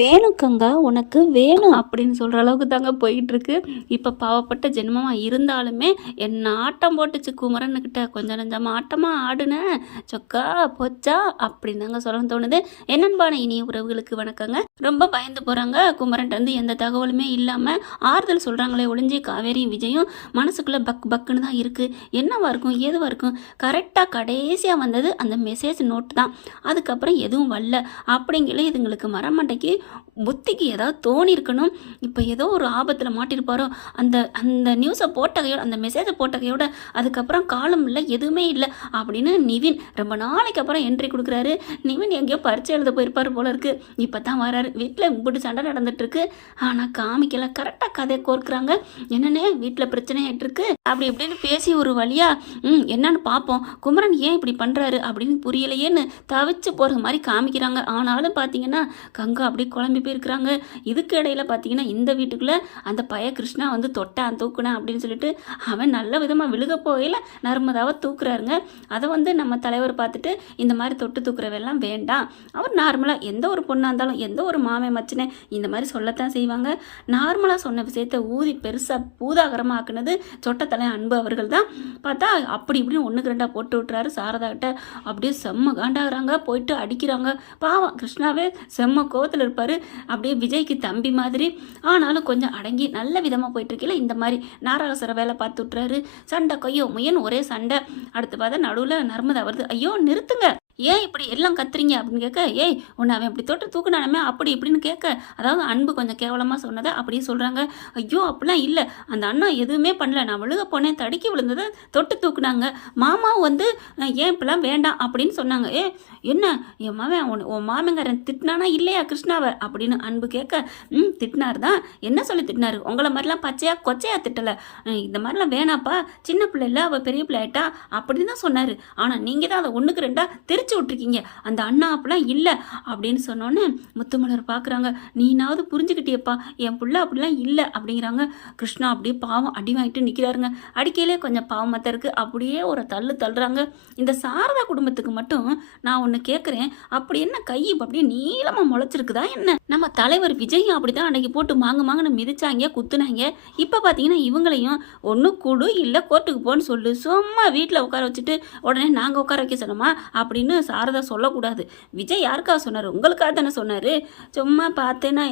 வேணுக்கங்க உனக்கு வேணும் அப்படின்னு சொல்கிற அளவுக்கு தாங்க போயிட்டுருக்கு. இப்போ பாவப்பட்ட ஜென்மமாக இருந்தாலுமே என்ன ஆட்டம் போட்டுச்சு குமரனுக்கிட்ட, கொஞ்சம் நஞ்சமாக ஆட்டமாக ஆடுனேன் சொக்கா போச்சா அப்படின்னு தாங்க சொல்ல தோணுது. என்னன்பான இனிய உறவுகளுக்கு வணக்கங்க. ரொம்ப பயந்து போகிறாங்க. குமரன்ட்டு வந்து எந்த தகவலுமே இல்லாமல் ஆறுதல் சொல்கிறாங்களே ஒளிஞ்சி காவேரியும் விஜயும் மனசுக்குள்ளே பக் பக்குன்னு தான் இருக்குது. என்னவா இருக்கும் ஏதுவாக இருக்கும். கரெக்டாக கடைசியாக வந்தது அந்த மெசேஜ் நோட்டு தான். அதுக்கப்புறம் எதுவும் வரல அப்படிங்கிற இதுங்களுக்கு மரமண்டைக்கு புத்திக்கு ஏதாவது தோணியிருக்கணும். இப்போ ஏதோ ஒரு ஆபத்தில் மாட்டியிருப்பாரோ. அந்த அந்த நியூஸை போட்டகையோட அந்த மெசேஜை போட்டகையோட அதுக்கப்புறம் காலம் இல்லை எதுவுமே இல்லை அப்படின்னு நிவின் ரொம்ப நாளைக்கு அப்புறம் என்ட்ரி கொடுக்குறாரு. நிவின் எங்கேயோ பரீட்சை எழுத போயிருப்பார் போல இருக்குது. இப்போ தான் வராரு. வீட்டில் இப்படி சண்டை நடந்துட்டுருக்கு. ஆனால் காமிக்கல. கரெக்டாக கதையை கோர்க்குறாங்க. என்னென்ன வீட்டில் பிரச்சனை ஆகிட்டுருக்கு அப்படி இப்படின்னு பேசி ஒரு வழியாக என்னன்னு பார்ப்போம். குமரன் ஏன் இப்படி பண்ணுறாரு அப்படின்னு புரியலையேன்னு தவிச்சு போகிறது மாதிரி காமிக்கிறாங்க. ஆனாலும் பார்த்தீங்கன்னா கங்கா அப்படி குழம்பி போயிருக்கிறாங்க. இதுக்கு இடையில பார்த்தீங்கன்னா இந்த வீட்டுக்குள்ளே அந்த பைய கிருஷ்ணா வந்து தொட்டான் தூக்குனேன் அப்படின்னு சொல்லிட்டு அவன் நல்ல விதமாக விழுக போகையில் நர்மதாவை தூக்குறாருங்க. அதை வந்து நம்ம தலைவர் பார்த்துட்டு இந்த மாதிரி தொட்டு தூக்குறவெல்லாம் வேண்டாம், அவர் நார்மலாக எந்த ஒரு பொண்ணாக இருந்தாலும் எந்த ஒரு மாமே மச்சினே இந்த மாதிரி சொல்லத்தான் செய்வாங்க. நார்மலாக சொன்ன விஷயத்தை ஊதி பெருசாக பூதாகரமாக ஆக்குனது சொட்டத்தலை அன்பு அவர்கள் தான். பார்த்தா அப்படி இப்படின்னு ஒன்றுக்கு ரெண்டாக போட்டு விட்டுறாரு சாரதா கிட்ட. அப்படியே செம்ம காண்டாகிறாங்க. போயிட்டு அடிக்கிறாங்க. பாவம் கிருஷ்ணாவே செம்ம கோவத்தில் இருப்பார். அப்படியே விஜய்க்கு தம்பி மாதிரி. ஆனாலும் கொஞ்சம் அடங்கி நல்ல விதமாக போயிட்டுருக்கல இந்த மாதிரி நாராசர வேலை பார்த்து விட்டுறாரு. சண்டை கையோ முயன் ஒரே சண்டை. அடுத்து பார்த்தா நடுவில் நர்மதா வருது. ஐயோ நிறுத்துங்க, ஏன் இப்படி எல்லாம் கத்துறீங்க அப்படின்னு கேட்க, ஏய் உன்னை அவன் இப்படி தொட்டு தூக்குனானமே அப்படி இப்படின்னு கேட்க, அதாவது அன்பு கொஞ்சம் கேவலமாக சொன்னதை அப்படியே சொல்கிறாங்க. ஐயோ அப்படிலாம் இல்லை, அந்த அண்ணா எதுவுமே பண்ணல, நான் விழுக போனேன் தடுக்கி விழுந்ததை தொட்டு தூக்குனாங்க. மாமாவும் வந்து ஏன் இப்பெல்லாம் வேண்டாம் அப்படின்னு சொன்னாங்க. என்ன என் மாமன் உன் மாமங்காரன் திட்டினானா இல்லையா கிருஷ்ணாவை அப்படின்னு அன்பு கேட்க, திட்டினார் தான். என்ன சொல்லி திட்டினாரு? உங்களை மாதிரிலாம் பச்சையா கொச்சையா திட்டலை, இந்த மாதிரிலாம் வேணாப்பா, சின்ன பிள்ளை இல்லை அவள் பெரிய பிள்ளை ஆயிட்டா அப்படின்னு தான் சொன்னார். ஆனால் நீங்கள் தான் அதை ஒன்றுக்கு ரெண்டா திருச்சி விட்டுருக்கீங்க, அந்த அண்ணா அப்படிலாம் இல்லை அப்படின்னு சொன்னோன்னே முத்துமலர் பார்க்குறாங்க. நீனாவது புரிஞ்சுக்கிட்டியப்பா, என் பிள்ளை அப்படிலாம் இல்லை அப்படிங்கிறாங்க. கிருஷ்ணா அப்படியே பாவம் அடி வாங்கிட்டு நிற்கிறாருங்க. அடிக்கையிலே கொஞ்சம் பாவமாக தான் இருக்குது. அப்படியே ஒரு தள்ளுறாங்க. இந்த சாரதா குடும்பத்துக்கு மட்டும் நான் ஒன்று கேட்குறேன், அப்படி என்ன கை அப்படியே நீளமாக முளைச்சிருக்குதா என்ன? நம்ம தலைவர் விஜயும் அப்படி தான் அன்னைக்கு போட்டு மாங்குன்னு மிதிச்சாங்க குத்துனாங்க. இப்போ பார்த்தீங்கன்னா இவங்களையும் ஒன்று கூடு இல்லை கோர்ட்டுக்கு போன்னு சொல்லு, சும்மா வீட்டில் உட்கார வச்சுட்டு உடனே நாங்கள் உட்கார வைக்க சொன்னோமா அப்படின்னு சாரதா சொல்லக்கூடாது. விஜய் யாருக்காக சொன்னார்? உங்களுக்காக தானே சொன்னார். சும்மா பார்த்தேன்னா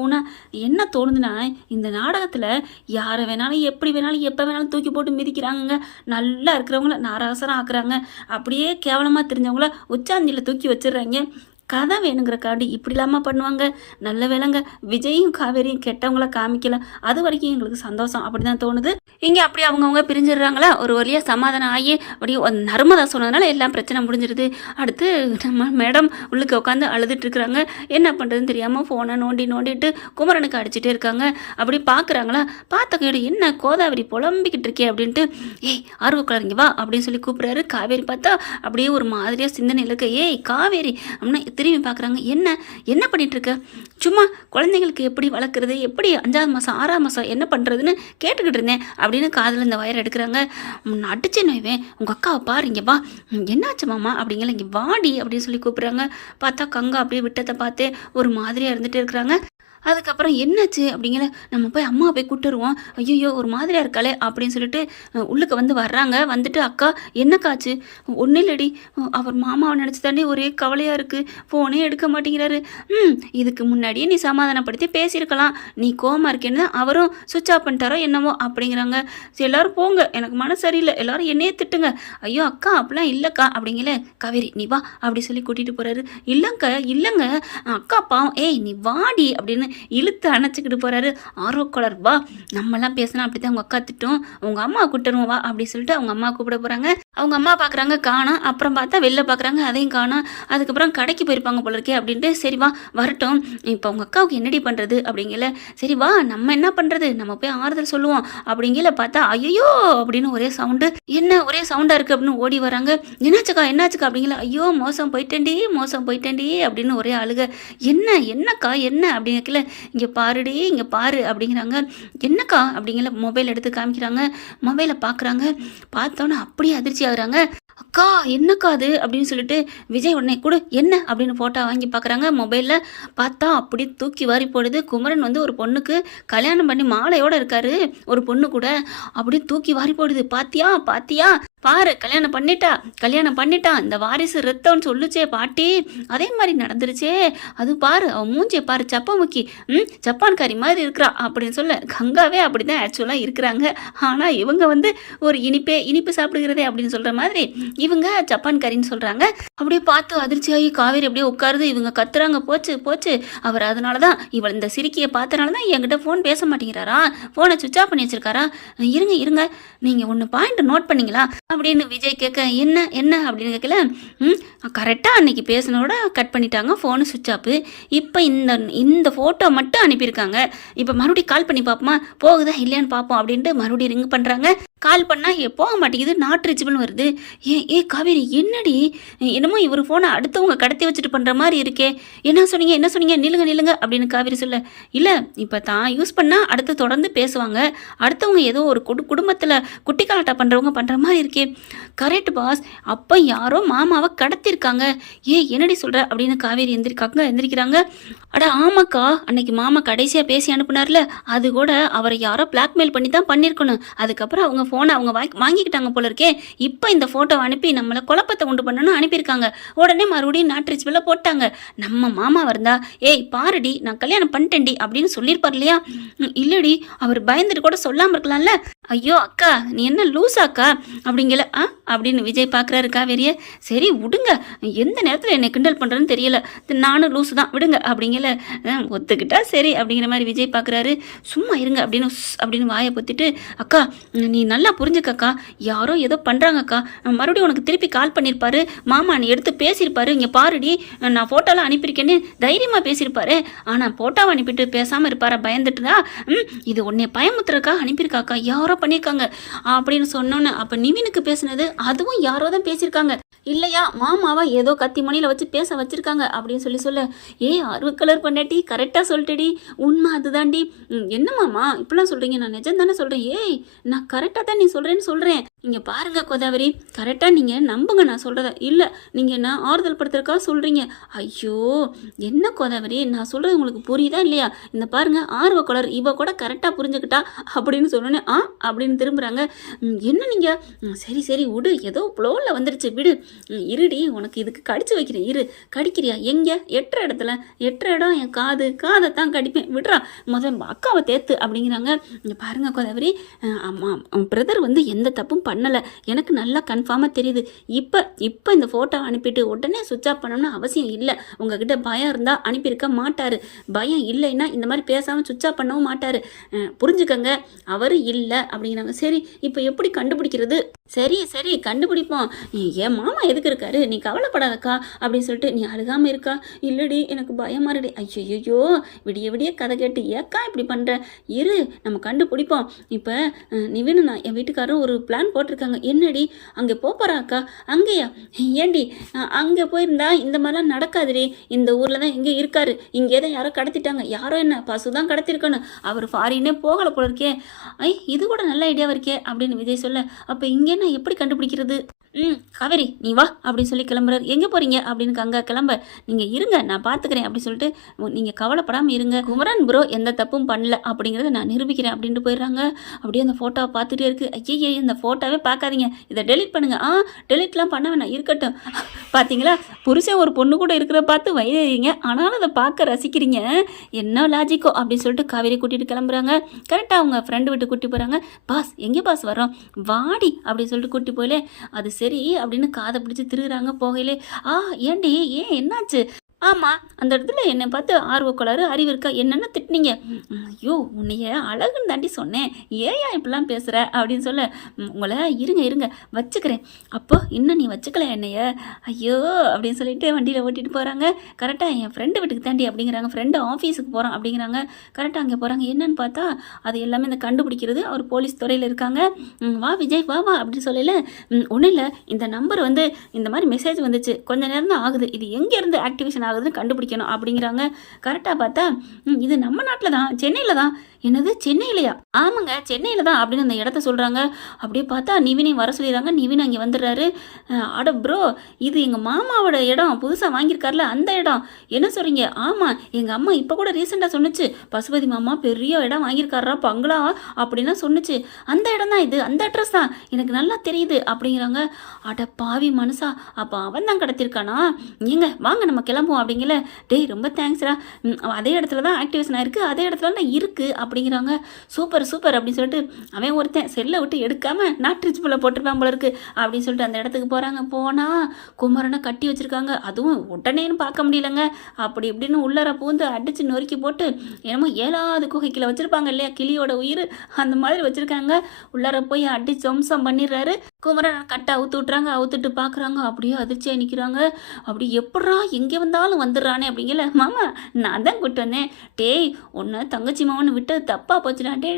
ஊனா என்ன தோணுதுன்னா, இந்த நாடகத்தில் யாரை வேணாலும் எப்படி வேணாலும் எப்போ வேணாலும் தூக்கி போட்டு மிதிக்கிறாங்க. நல்லா இருக்கிறவங்கள நாராசரம் ஆக்குறாங்க. அப்படியே கேவலமாக தெரிஞ்சவங்கள உச்சாந்தியில் தூக்கி வச்சிடுறாங்க. கதை வேணுங்கிறக்காண்டி இப்படி இல்லாமல் பண்ணுவாங்க. நல்ல வேலைங்க விஜயும் காவேரியும் கெட்டவங்கள காமிக்கல. அது வரைக்கும் எங்களுக்கு சந்தோஷம் அப்படி தான் தோணுது. இங்கே அப்படி அவங்கவுங்க பிரிஞ்சிடுறாங்களா, ஒரு வழியாக சமாதானம் ஆகி அப்படியே நர்மதா சொன்னதுனால எல்லாம் பிரச்சனை முடிஞ்சிருது. அடுத்து நம்ம மேடம் உள்ளுக்கு உட்காந்து அழுதுட்டு இருக்கிறாங்க. என்ன பண்ணுறதுன்னு தெரியாமல் ஃபோனை நோண்டிட்டு குமரனுக்கு அடிச்சுட்டே இருக்காங்க. அப்படி பார்க்குறாங்களா, பார்த்த கேடு என்ன கோதாவரி புலம்பிக்கிட்டு இருக்கே அப்படின்ட்டு, ஆர்வக்கலரிங்க வா அப்படின்னு சொல்லி கூப்பிட்றாரு. காவேரி பார்த்தா அப்படியே ஒரு மாதிரியாக சிந்தனையில் இருக்க. காவேரி அப்படின்னா திரும்பி பார்க்குறாங்க. என்ன பண்ணிட்டு இருக்க? சும்மா குழந்தைங்களுக்கு எப்படி வளர்க்குறது, எப்படி 5ஆவது மாதம் 6ஆவது மாதம் என்ன பண்ணுறதுன்னு கேட்டுக்கிட்டு இருந்தேன் அப்படின்னு காதில் இந்த வயர் எடுக்கிறாங்க. அடிச்சே நோய்வேன், உங்கள் அக்காவை பாரு இங்கே வா, என்னாச்சு மாமா அப்படிங்கிற, இங்கே வாடி அப்படின்னு சொல்லி கூப்பிட்றாங்க. பார்த்தா கங்கா அப்படியே விட்டத்தை பார்த்து ஒரு மாதிரியாக இருந்துகிட்டே இருக்கிறாங்க. அதுக்கப்புறம் என்னாச்சு அப்படிங்கிற, நம்ம போய் அம்மாவை போய் கூட்டுருவோம், ஐயோ ஒரு மாதிரியாக இருக்காளே அப்படின்னு சொல்லிட்டு உள்ளுக்கு வந்து வர்றாங்க. வந்துட்டு அக்கா என்னக்காச்சு? ஒன்றும் இல்லடி, அவர் மாமாவை நினச்சி தாண்டி ஒரே கவலையாக இருக்குது, ஃபோனே எடுக்க மாட்டேங்கிறாரு. இதுக்கு முன்னாடியே நீ சமாதானப்படுத்தி பேசியிருக்கலாம், நீ கோவமாக இருக்கேன்னு அவரும் சுவிட்ச் ஆஃப் பண்ணிட்டாரோ என்னவோ அப்படிங்கிறாங்க. சரி எல்லோரும் போங்க, எனக்கு மனசு சரியில்லை, எல்லோரும் என்னையே திட்டுங்க. ஐயோ அக்கா அப்படிலாம் இல்லைக்கா அப்படிங்கல. காவேரி நீ வா அப்படி சொல்லி கூட்டிகிட்டு போகிறாரு. இல்லைங்க அக்கா பாவம், நீ வாடி அப்படின்னு இழுத்து அணைச்சிக்கிட்டு போகிறாரு. ஆர்வக்கோளர் வா, நம்மலாம் பேசினா அப்படி தான் உங்கள் அக்கா திட்டும், உங்கள் அம்மா கூட்டணும் வா அப்படி சொல்லிட்டு அவங்க அம்மா கூப்பிட போகிறாங்க. அவங்க அம்மா பார்க்குறாங்க காணோம். அப்புறம் பார்த்தா வெளில பார்க்குறாங்க, அதையும் காணோம். அதுக்கப்புறம் கடைக்கு போயிருப்பாங்க போல இருக்கே அப்படின்ட்டு, சரி வா வரட்டும், இப்போ உங்கள் அக்காவுக்கு என்னடி பண்ணுறது அப்படிங்கல. சரி வா நம்ம என்ன பண்ணுறது, நம்ம போய் ஆறுதல் சொல்லுவோம் அப்படிங்கல. பார்த்தா ஐயோ அப்படின்னு ஒரே சவுண்டு. என்ன ஒரே சவுண்டாக இருக்குது அப்படின்னு ஓடி வராங்க. என்னாச்சுக்கா அப்படிங்கல. ஐயோ மோசம் போயிட்டேன்டி அப்படின்னு ஒரே அழுக. என்னக்கா என்ன அப்படிங்கல. இங்கே பாருடி இங்கே பாரு அப்படிங்கிறாங்க. என்னக்கா அப்படிங்கல. மொபைல் எடுத்து காமிக்கிறாங்க. மொபைலை பார்க்குறாங்க. பார்த்தோன்னே அப்படியே அதிர்ச்சி ஆகுறாங்க. அக்கா என்னக்கா அது அப்படின்னு சொல்லிட்டு விஜய் உடனே கொடு என்ன அப்படின்னு ஃபோட்டோ வாங்கி பார்க்குறாங்க. மொபைலில் பார்த்தா அப்படியே தூக்கி வாரி போடுது. குமரன் வந்து ஒரு பொண்ணுக்கு கல்யாணம் பண்ணி மாலையோடு இருக்காரு, ஒரு பொண்ணு கூட. அப்படியே தூக்கி வாரி போடுது. பாத்தியா பாத்தியா பாரு, கல்யாணம் பண்ணிட்டா, கல்யாணம் பண்ணிட்டான், இந்த வாரிசு ரத்தம்னு சொல்லுச்சே பாட்டி, அதே மாதிரி நடந்துருச்சே, அது பாரு அவன் மூஞ்சியை பாரு, சப்பமுக்கி ஜப்பான்காரி மாதிரி இருக்கிறா அப்படின்னு சொல்ல. கங்காவே அப்படி தான் ஆக்சுவலாக இருக்கிறாங்க. ஆனால் இவங்க வந்து ஒரு இனிப்பு சாப்பிடுகிறதே அப்படின்னு சொல்கிற மாதிரி இவங்க ஜப்பான்காரின்னு சொல்கிறாங்க. அப்படியே பார்த்து அதிர்ச்சியாகி காவேரி அப்படியே உட்காருது. இவங்க கத்துறாங்க, போச்சு போச்சு, அவர் அதனால தான் இவள் இந்த சிரிக்கியை பார்த்தனால தான் என்கிட்ட ஃபோன் பேச மாட்டேங்கிறாரா, ஃபோனை சுவிட்ச் ஆஃப் பண்ணி வச்சிருக்காரா, இருங்க இருங்க நீங்கள் ஒன்று பாயிண்ட் நோட் பண்ணிங்களா அப்படின்னு விஜய் கேட்க. என்ன என்ன அப்படின்னு கேட்கல. கரெக்டாக அன்னைக்கு பேசினோட கட் பண்ணிட்டாங்க, ஃபோனு சுவிட்ச் ஆஃபு. இப்போ இந்த ஃபோட்டோ மட்டும் அனுப்பியிருக்காங்க. இப்போ மறுபடியும் கால் பண்ணி பார்ப்போமா, போகுதா இல்லையான்னு பார்ப்போம் அப்படின்ட்டு மறுபடியும் ரிங் பண்ணுறாங்க. கால் பண்ணால் போக மாட்டேங்குது, நாட் ரீச்சபிள்னு வருது. காவேரி என்னடி, என்னமோ இவர் ஃபோனை அடுத்தவங்க கடத்தி வச்சுட்டு பண்ணுற மாதிரி இருக்கே, என்ன சொன்னீங்க நில்லுங்க நில்லுங்க அப்படின்னு காவேரி சொல்ல. இல்லை இப்போ தான் யூஸ் பண்ணால் அடுத்து தொடர்ந்து பேசுவாங்க, அடுத்தவங்க ஏதோ ஒரு குடும்பத்தில் குட்டி கலாட்டா பண்ணுறவங்க பண்ணுற மாதிரி இருக்கே. கரெக்ட் பாஸ், அப்போ யாரோ மாமாவை கடத்திருக்காங்க. என்னடி சொல்கிற அப்படின்னு காவேரி எந்திரிக்கிறாங்க. அட ஆமாக்கா, அன்னைக்கு மாமா கடைசியாக பேசி அனுப்புனார்ல, அது கூட அவரை யாரோ பிளாக்மெயில் பண்ணி தான் பண்ணியிருக்கணும். அதுக்கப்புறம் அவங்க ஃபோனை அவங்க வாங்கிக்கிட்டாங்க போல இருக்கே. இப்போ இந்த ஃபோட்டோவை அனுப்பி நம்மளை குழப்பத்தை உண்டு பண்ணணும்னு அனுப்பியிருக்காங்க. உடனே மறுபடியும் நாட் வெளில போட்டாங்க. நம்ம மாமா வந்தா பாருடி நான் கல்யாணம் பண்ணிட்டேன்டி அப்படின்னு சொல்லியிருப்பார் இல்லையா. இல்லடி, அவர் பயந்துட்டு கூட சொல்லாமல் இருக்கலாம்ல. ஐயோ அக்கா நீ என்ன லூஸாக்கா அப்படிங்கல அப்படின்னு விஜய் பார்க்குறாரு காவேரியை. சரி விடுங்க, எந்த நேரத்தில் என்னை கிண்டல் பண்ணுறேன்னு தெரியல, நானும் லூஸு தான் விடுங்க அப்படிங்கல. ஒத்துக்கிட்டா சரி அப்படிங்கிற மாதிரி விஜய் பார்க்குறாரு. சும்மா இருங்க அப்படின்னு வாயை பொத்திட்டு, அக்கா நீ நல்லா புரிஞ்சுக்கக்கா, யாரோ ஏதோ பண்ணுறாங்கக்கா, மறுபடியும் உனக்கு திருப்பி கால் பண்ணியிருப்பாரு மாமா, நீ எடுத்து பேசியிருப்பாரு, இங்கே பாருடி நான் ஃபோட்டோலாம் அனுப்பியிருக்கேன்னு தைரியமாக பேசியிருப்பாரு. ஆனால் ஃபோட்டோவை அனுப்பிட்டு பேசாமல் இருப்பாரா பயந்துட்டுதா, இது உன்னை பயமுத்துறக்கா அனுப்பியிருக்காக்கா, யாரோ பண்ணியிருக்காங்க அப்படின்னு சொன்னோன்னு. அப்போ நிவினுக்கு பேசுனது அதுவும் யாரோ தான் பேசியிருக்காங்க இல்லையா, மாமாவை ஏதோ கத்தி மணியில் வச்சு பேச வச்சிருக்காங்க அப்படின்னு சொல்ல. அருவ கலர் பண்ணாட்டி கரெக்டாக சொல்லிட்டடி, உண்மை அதுதான்டி. என்ன மாமா இப்படிலாம் சொல்கிறீங்க, நான் நிஜம் தானே சொல்கிறேன். நான் கரெக்டாக தான் நீ சொல்கிறேன்னு சொல்கிறேன். இங்கே பாருங்கள் கோதாவரி, கரெக்டாக நீங்கள் நம்புங்க நான் சொல்கிறத, இல்லை நீங்கள் என்ன ஆறுதல் படுத்துறக்கா சொல்கிறீங்க. ஐயோ என்ன கோதாவரி, நான் சொல்கிறது உங்களுக்கு புரியுதா இல்லையா, இந்த பாருங்கள் ஆர்வ கலர் இவ கூட கரெக்டாக புரிஞ்சுக்கிட்டா அப்படின்னு சொன்னோன்னே அப்படின்னு திரும்புகிறாங்க. என்ன நீங்கள் சரி சரி விடு, ஏதோ ப்ளோவில் வந்துருச்சு விடு, இருடி உனக்கு இதுக்கு கடிச்சு வைக்கிறேன், கடிக்கிறியா எங்கே, எட்டுற இடத்துல, எட்டுற இடம் என் காதை தான் கடிப்பேன், விடுறா முதல் அக்காவை தேத்து அப்படிங்கிறாங்க. இங்கே பாருங்க கோதாவரி, பிரதர் வந்து எந்த தப்பும் பண்ணலை, எனக்கு நல்லா கன்ஃபார்மாக தெரியுது. இப்போ இந்த ஃபோட்டோ அனுப்பிட்டு உடனே சுவிட்ச் ஆஃப் பண்ணணும்னு அவசியம் இல்லை. உங்ககிட்ட பயம் இருந்தால் அனுப்பியிருக்க மாட்டார், பயம் இல்லைன்னா இந்த மாதிரி பேசாமல் சுவிட்ச் ஆஃப் பண்ணவும் மாட்டார், புரிஞ்சுக்கங்க, அவர் இல்லை அப்படிங்கிறாங்க. சரி இப்போ எப்படி கண்டுபிடிக்கிறது, சரி சரி கண்டுபிடிப்போம், என் மாமா எதுக்கு இருக்காரு, நீ கவலைப்படாதக்கா அப்படின்னு சொல்லிட்டு. நீ அழுகாமல் இருக்கா, இல்லடி எனக்கு பயமாக இருடி, ஐயோ விடிய விடிய கதை கேட்டு ஏக்கா இப்படி பண்ணுற, இரு நம்ம கண்டுபிடிப்போம். இப்போ நிவின் நான் என் வீட்டுக்காரரும் ஒரு பிளான் போட்டிருக்காங்க. என்னடி அங்கே போகிறாக்கா, அங்கேயா, ஏண்டி அங்கே போயிருந்தா இந்த மாதிரிலாம் நடக்காதுடி, இந்த ஊரில் தான் எங்கே இருக்காரு, இங்கே தான் யாரோ கடத்திட்டாங்க, யாரோ என்ன பசு தான் கடத்திருக்கணும், அவர் ஃபாரினே போகலை போல இருக்கே, இது கூட நல்ல ஐடியாவாக இருக்கே அப்படின்னு விஜய் சொல்ல. அப்போ இங்கே நான் எப்படி கண்டுபிடிக்கிறது, காவேரி நீ வா அப்படின்னு சொல்லி கிளம்புறாரு. எங்கே போகிறீங்க அப்படின்னு கங்கா கிளம்ப. நீங்கள் இருங்க நான் பார்த்துக்கிறேன் அப்படின்னு சொல்லிட்டு, நீங்கள் கவலைப்படாமல் இருங்க, குமரன் ப்ரோ எந்த தப்பும் பண்ணல அப்படிங்கிறத நான் நிரூபிக்கிறேன் அப்படின்ட்டு போயிடுறாங்க. அப்படியே அந்த ஃபோட்டோவை பார்த்துட்டே இருக்குது. ஐயே இந்த ஃபோட்டோவே பார்க்காதீங்க, இதை டெலிட் பண்ணுங்கள். டெலிட்லாம் பண்ண வேணாம் இருக்கட்டும். பார்த்தீங்களா, புருஷன் ஒரு பொண்ணு கூட இருக்கிற பார்த்து வைரீங்க, ஆனாலும் அதை பார்க்க ரசிக்கிறீங்க, என்ன லாஜிக்கோ அப்படின்னு சொல்லிட்டு காவேரி கூட்டிகிட்டு கிளம்புறாங்க. கரெக்டாக அவங்க ஃப்ரெண்டு விட்டு கூட்டி போகிறாங்க. பாஸ் எங்கே பாஸ் வரோம், வாடி அப்படின்னு சொல்லிட்டு கூட்டி போயிலே. அது சரி அப்படின்னு காதை பிடிச்சி திருகுறாங்க. போகையிலே ஏண்டி என்னாச்சு, ஆமாம் அந்த இடத்துல என்னை பார்த்து ஆர்வக்கோளாறு அறிவு இருக்கா என்னென்ன திட்டினீங்க, ஐயோ உன்னைய அழகுன்னு தாண்டி சொன்னேன், ஏயா இப்படிலாம் பேசுகிற அப்படின்னு சொல்ல. உங்களை இருங்க வச்சுக்கிறேன், அப்போ இன்னும் நீ வச்சுக்கல என்னைய, ஐயோ அப்படின்னு சொல்லிட்டு வண்டியில் ஓட்டிகிட்டு போகிறாங்க. கரெக்டாக என் ஃப்ரெண்டு வீட்டுக்கு தாண்டி அப்படிங்கிறாங்க, ஃப்ரெண்டு ஆஃபீஸுக்கு போகிறான் அப்படிங்கிறாங்க. கரெக்டாக அங்கே போகிறாங்க. என்னன்னு பார்த்தா அது எல்லாமே இந்த கண்டுபிடிக்கிறது, அவர் போலீஸ் துறையில் இருக்காங்க. வா விஜய் வா அப்படின்னு சொல்லல. ஒன்றும் இல்லை, இந்த நம்பர் வந்து இந்த மாதிரி மெசேஜ் வந்துச்சு, கொஞ்சம் நேரம் தான் ஆகுது, இது எங்கேருந்து ஆக்டிவேஷன் ஆகுதுன்னு கண்டுபிடிக்கணும் அப்படிங்கிறாங்க. கரெக்டாக பார்த்தா இது நம்ம நாட்டில் தான், சென்னையில் தான். என்னது சென்னையிலையா? ஆமாங்க சென்னையில் தான் அப்படின்னு அந்த இடத்த சொல்கிறாங்க. அப்படியே பார்த்தா நிவினையும் வர சொல்லிடுறாங்க. நிவின் அங்கே வந்துடுறாரு. அட ப்ரோ, இது எங்கள் மாமாவோட இடம், புதுசாக வாங்கியிருக்காருல அந்த இடம். என்ன சொல்கிறீங்க? ஆமாம், எங்கள் அம்மா இப்போ கூட ரீசெண்டாக சொன்னுச்சு, பசுபதி மாமா பெரிய இடம் வாங்கியிருக்காரா பங்களா அப்படின்னா சொன்னுச்சு. அந்த இடம் தான் இது, அந்த அட்ரஸ் தான் எனக்கு நல்லா தெரியுது அப்படிங்கிறாங்க. அட பாவி மனுஷா, அப்போ அவன் தான் கடத்திருக்கானா? ஏங்க வாங்க நம்ம கிளம்புவோம் அப்படிங்கல. டேய் ரொம்ப தேங்க்ஸ்ரா, அதே இடத்துல தான் ஆக்டிவேஷன் ஆயிருக்கு, அதே இடத்துல தான் இருக்குது அப்படிங்கிறாங்க. சூப்பர் சூப்பர் அப்படின்னு சொல்லிட்டு அவன் ஒருத்தன் செல்லை விட்டு எடுக்காம நாட்ரிச் புள்ள போட்டிருப்பான் போல இருக்கு அப்படின்னு சொல்லிட்டு அந்த இடத்துக்கு போகிறாங்க. போனால் குமரனை கட்டி வச்சுருக்காங்க. அதுவும் உடனேன்னு பார்க்க முடியலங்க. அப்படி இப்படின்னு உள்ளர பூந்து அடித்து நொறுக்கி போட்டு என்னமோ 7வது குகைக்குள்ள வச்சுருப்பாங்க இல்லையா கிளியோட உயிர், அந்த மாதிரி வச்சுருக்காங்க. உள்ளர போய் அடிச்சு வம்சம் பண்ணிடுறாரு. குமரனை கட்டை அவுத்து விட்றாங்க. அவுத்துட்டு பார்க்குறாங்க. அப்படியே அதிர்ச்சியாக நிற்கிறாங்க. அப்படி எப்படா எங்கே வந்தாலும் வந்துடுறானே அப்படிங்கல. மாமா நான் தான் கூப்பிட்டு வந்தேன். டேய் ஒன்று தங்கச்சி மாமன்னு விட்டு தப்பாக போச்சுடா. டே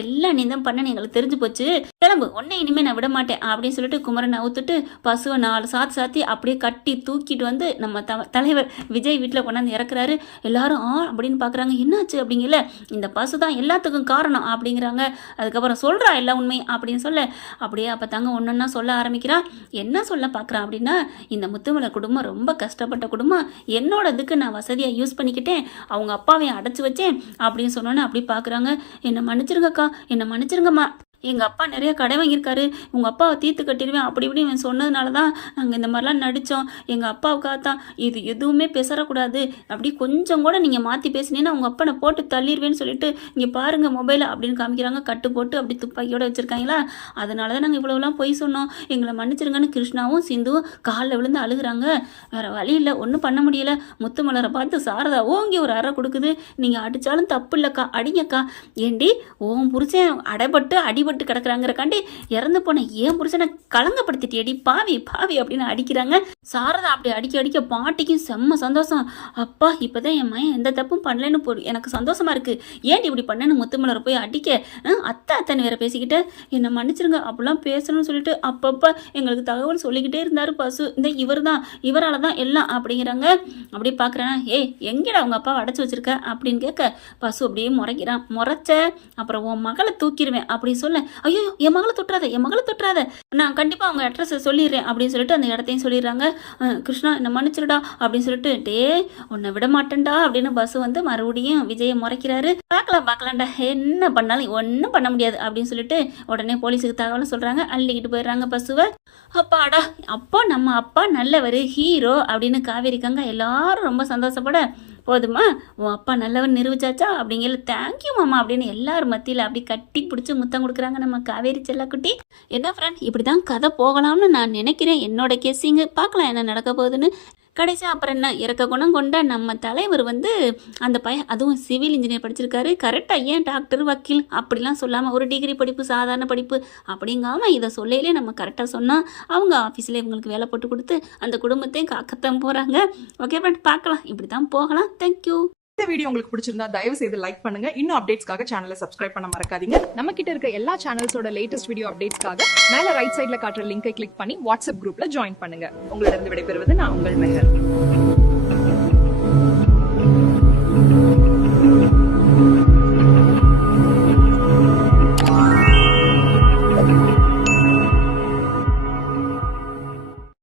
எல்லாம் நீ தான் பண்ண எங்களுக்கு தெரிஞ்சு போச்சு, கிளம்பு, உன்னை இனிமேல் நான் விட மாட்டேன் அப்படின்னு சொல்லிட்டு குமரனை அவுத்துட்டு பசுவை 4 சாத்தி அப்படியே கட்டி தூக்கிட்டு வந்து நம்ம தலைவர் விஜய் வீட்டில் கொண்டாந்து இறக்குறாரு. எல்லாரும் அப்படின்னு பார்க்குறாங்க. என்னாச்சு அப்படிங்கல. இந்த பசு தான் எல்லாத்துக்கும் காரணம் அப்படிங்கிறாங்க. அதுக்கப்புறம் சொல்கிறா எல்லா உண்மை அப்படின்னு சொல்ல அப்படியே அப்போ தாங்க ஒன்றொன்னா சொல்ல ஆரம்பிக்கிறான். என்ன சொல்ல பார்க்குறான் அப்படின்னா, இந்த முத்துமலை குடும்பம் ரொம்ப கஷ்டப்பட்ட குடும்பம், என்னோட இதுக்கு நான் வசதியாக யூஸ் பண்ணிக்கிட்டேன், அவங்க அப்பாவையும் அடைச்சி வச்சேன் அப்படின்னு சொன்னோன்னே அப்படி பார்க்குறாங்க. என்னை மன்னிச்சிருங்கக்கா, என்னை மன்னிச்சிருங்கம்மா, எங்கள் அப்பா நிறைய கடை வாங்கியிருக்காரு, உங்கள் அப்பாவை தீர்த்து கட்டிடுவேன் அப்படி இப்படி இவன் சொன்னதுனால தான் நாங்கள் இந்த மாதிரிலாம் நடித்தோம், எங்கள் அப்பாவுக்காக தான், இது எதுவுமே பேசக்கூடாது, அப்படி கொஞ்சம் கூட நீங்கள் மாற்றி பேசினீங்கன்னா உங்கள் அப்பனை போட்டு தள்ளிடுவேன்னு சொல்லிட்டு இங்கே பாருங்கள் மொபைலை அப்படின்னு காமிக்கிறாங்க. கட்டு போட்டு அப்படி துப்பாக்கியோடு வச்சுருக்காங்களா, அதனால தான் நாங்கள் இவ்வளோலாம் பொய் சொன்னோம், எங்களை மன்னிச்சிருங்கன்னு கிருஷ்ணாவும் சிந்துவும் காலில் விழுந்து அழுகுறாங்க. வேறு வழி இல்லை, ஒன்றும் பண்ண முடியலை. முத்துமலரை பார்த்து சாரதா ஓங்கி ஒரு அறை கொடுக்குது. நீங்கள் அடித்தாலும் தப்பு இல்லைக்கா, அடிங்கக்கா. ஏண்டி உன் புருஷன் அடிபட்டு கிடக்குறாங்கிறக்காண்டி இறந்து போன ஏன் புருஷனை களங்கப்படுத்திட்டியடி பாவி பாவி அப்படின்னு அடிக்கிறாங்க. சாரதா அப்படி அடிக்க பாட்டிக்கும் செம்ம சந்தோஷம். அப்பா இப்போதான் என் மயன் எந்த தப்பும் பண்ணலன்னு எனக்கு சந்தோஷமா இருக்கு, ஏன்டி இப்படி பண்ணேன்னு முத்துமலரை போய் அடிக்க அத்தனை வேற பேசிக்கிட்டு என்னை மன்னிச்சிருங்க அப்படிலாம் பேசணும்னு சொல்லிட்டு அப்பப்போ எங்களுக்கு தகவல் சொல்லிக்கிட்டே இருந்தாரு பசு. இந்த இவர் தான், இவரால் தான் எல்லாம் அப்படிங்கிறாங்க. அப்படி பார்க்குறேன். எங்கடா அவங்க அப்பாவை அடைச்சி வச்சிருக்க அப்படின்னு கேட்க பசு அப்படியே முறைக்கிறான். முறைச்ச அப்புறம் உன் மகளை தூக்கிடுவேன் அப்படின்னு சொல்ல, ஐயோ என் மகளை தொட்டுறாத, நான் கண்டிப்பாக அவங்க அட்ரஸை சொல்லிடுறேன் அப்படின்னு சொல்லிட்டு அந்த இடத்தையும் சொல்லிடுறாங்க. கிருஷ்ணா என்னை மன்னிச்சிருடா அப்படின்னு சொல்லிட்டு, உன்னை விட மாட்டேன்டா அப்படின்னு பஸ் வந்து மறுபடியும் விஜயை முறைக்கிறாரு. பார்க்கலாம்டா, என்ன பண்ணாலும் ஒன்றும் பண்ண முடியாது அப்படின்னு சொல்லிட்டு உடனே போலீஸுக்கு தகவல் சொல்கிறாங்க. அள்ளிக்கிட்டு போயிடுறாங்க பசுவை. அப்பாடா, அப்போ நம்ம அப்பா நல்லவர், ஹீரோ அப்படின்னு காவேரிக்காங்க எல்லாரும் ரொம்ப சந்தோஷப்பட, போதுமா உன் அப்பா நல்லவன் நிரூபிச்சாச்சா அப்படிங்கிற தேங்க்யூ மாமா அப்படின்னு எல்லாரும் மத்தியில் அப்படி கட்டி பிடிச்சி முத்தம் கொடுக்குறாங்க நம்ம காவேரி செல்லக்குட்டி. என்ன ஃப்ரெண்ட், இப்படி தான் கதை போகலாம்னு நான் நினைக்கிறேன். என்னோட கெஸ்ஸிங்கு பார்க்கலாம் என்ன நடக்க போகுதுன்னு. கடைசி அப்புறம் என்ன, இறக்க குணம் கொண்ட நம்ம தலைவர் வந்து அந்த அதுவும் சிவில் இன்ஜினியர் படிச்சிருக்காரு. கரெக்டாக ஏன் டாக்டர் வக்கீல் அப்படிலாம் சொல்லாமல் ஒரு டிகிரி படிப்பு சாதாரண படிப்பு அப்படிங்காமல் இதை சொல்லையிலே நம்ம கரெக்டாக சொன்னால் அவங்க ஆஃபீஸில் இவங்களுக்கு வேலை போட்டு கொடுத்து அந்த குடும்பத்தையும் காக்கத்தான் போகிறாங்க. ஓகே ஃப்ரெண்ட், பார்க்கலாம், இப்படி தான் போகலாம். தேங்க்யூ. இந்த வீடியோ உங்களுக்கு பிடிச்சிருந்தா தயவு செய்து லைக் பண்ணுங்க. இன்னும் அப்டேட்ஸ்க்காக சேனலை சப்ஸ்கிரைப் பண்ண மறக்காதீங்க. நம்ம கிட்ட இருக்க எல்லா சேனல்ஸோட லேட்டஸ்ட் வீடியோ அப்டேட்ஸ்க்காக மேல ரைட் சைடுல காட்டுற லிங்கை கிளிக் பண்ணி வாட்ஸ்அப் குரூப்ல ஜாயின் பண்ணுங்க. உங்களிடம் விடைபெறுவது நான் உங்கள் மெஹர்.